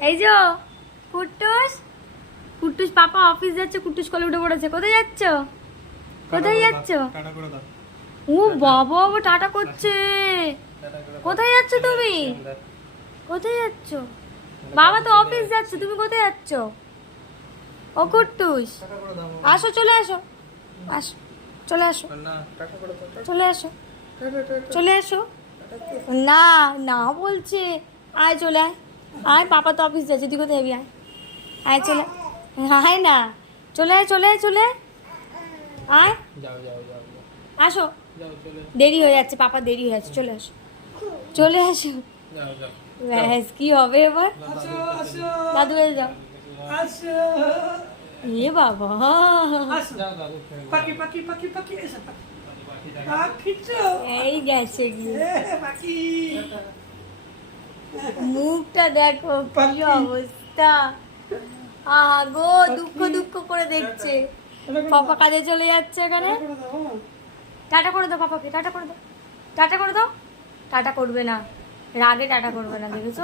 এই যে কুট্টুস। কুট্টুস পাপা অফিস যাচ্ছে কুট্টুস কলে উঠে পড়েছে। কোথায় যাচ্ছ? কোথায় যাচ্ছ? ও বাবা ও টাটা করছে। কোথায় যাচ্ছ তুমি? কোথায় যাচ্ছ? বাবা তো অফিস যাচ্ছে তুমি কোথায় যাচ্ছ? ও কুট্টুস। দাও আসো চলে আসো। আসো চলে আসো। চলে আসো। চলে আসো। না না বলছে। আয় চলে আয়। আয় পাপা তো অফিস যাচ্ছে তুই কোথায় যাবি আয়। আয় চলে। আয় না। চলে আয় চলে আয় চলে। আয়। আয় যাও যাও যাও। যাও আসো দেরি হয়ে যাচ্ছে পাপা দেরি হয়ে যাচ্ছে চলে আসো। চলে আসো। যাও যাও। ব্যাস কি হবে এবার? দাদু বাড়ি যাও। এ বাবা। এই গেছে গিয়ে। পাখি। মুখটা দেখো কি অবস্থা। আহা গো দুঃখ দুঃখ করে দেখছে। পাপা কাজে চলে যাচ্ছে এখানে। টাটা করে দাও পাপাকে টাটা করে দাও। টাটা করে দাও? টাটা করবে না। রাগে টাটা করবে না দেখেছ?